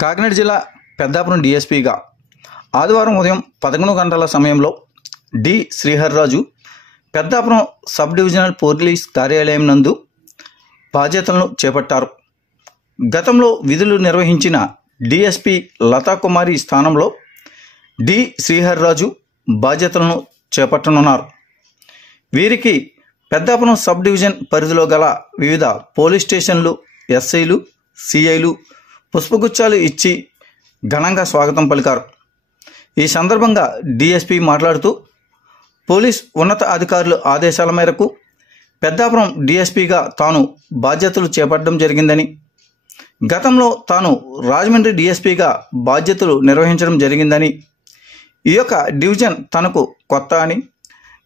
కాకినాడ జిల్లా పెద్దాపురం డిఎస్పీగా ఆదివారం ఉదయం 11 గంటల సమయంలో D Sriharraju Peddapuram sub divisional police కార్యాలయం నందు బాధ్యతలను చేపట్టారు. గతంలో విధులు నిర్వహించిన డిఎస్పీ లతాకుమారి స్థానంలో డి శ్రీహర్రాజు బాధ్యతలను చేపట్టనున్నారు. వీరికి పెద్దాపురం సబ్ డివిజన్ పరిధిలో గల వివిధ పోలీస్ స్టేషన్లు ఎస్ఐలు సిఐలు పుష్పగుచ్చాలు ఇచ్చి ఘనంగా స్వాగతం పలికారు. ఈ సందర్భంగా డిఎస్పీ మాట్లాడుతూ పోలీస్ ఉన్నత అధికారుల ఆదేశాల మేరకు పెద్దాపురం డిఎస్పీగా తాను బాధ్యతలు చేపట్టడం జరిగిందని, గతంలో తాను రాజమండ్రి డిఎస్పీగా బాధ్యతలు నిర్వహించడం జరిగిందని, ఈ యొక్క డివిజన్ తనకు కొత్త అని,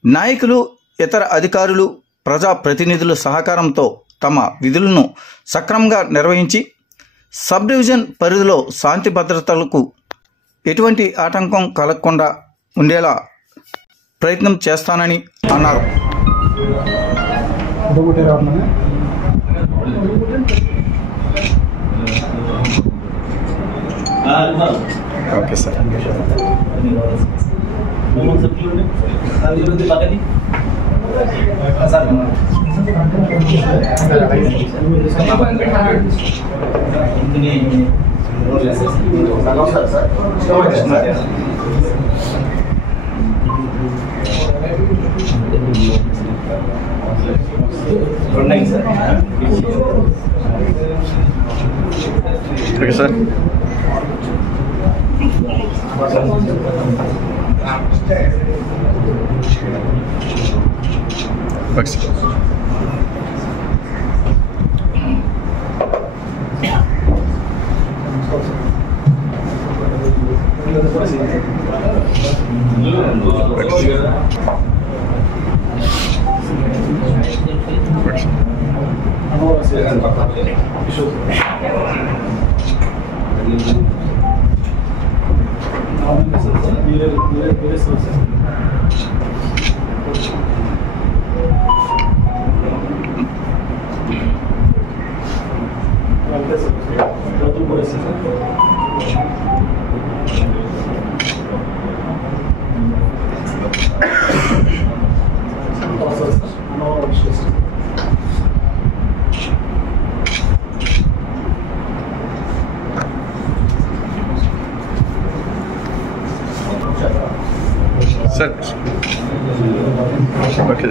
నాయకులు ఇతర అధికారులు ప్రజాప్రతినిధుల సహకారంతో తమ విధులను సక్రమంగా నిర్వహించి సబ్ డివిజన్ పరిధిలో శాంతి భద్రతలకు ఎటువంటి ఆటంకం కలగకుండా ఉండేలా ప్రయత్నం చేస్తానని అన్నారు. Okay sir. Okay sir. Sir. Okay.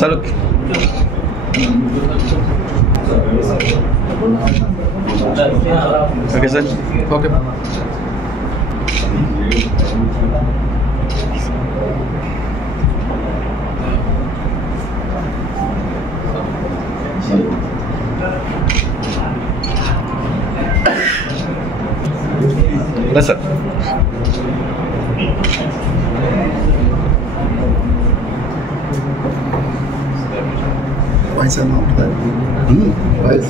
Salud. Okay, sir. Okay. Yes, sir. Weiß er noch? Weiß.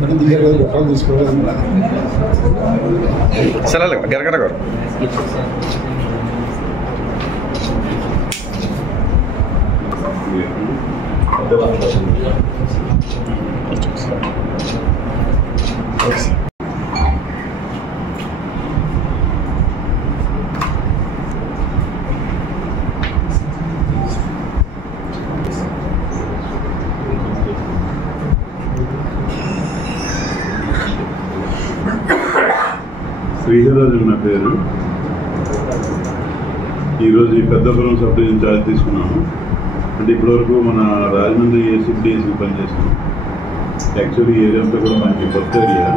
Dann die Herren der Fall des Kollegen. Salah, gara-gara kor. Sriharraju నా పేరు. ఈరోజు ఈ పెద్దాపురం సబ్ డివిజన్ ఛార్జ్ తీసుకున్నాను. అంటే ఇప్పటివరకు మన రాజమండ్రి ఏసీపీఎస్సీ పనిచేస్తున్నాం. యాక్చువల్లీ ఏరియా అంతా కూడా మనకి కొత్త ఏరియా,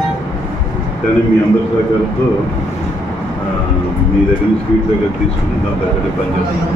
కానీ మీ అందరి సహకారంతో మీ దగ్గర నుంచి ఫీడ్ దగ్గర తీసుకుని దాని దగ్గర పనిచేస్తున్నాం.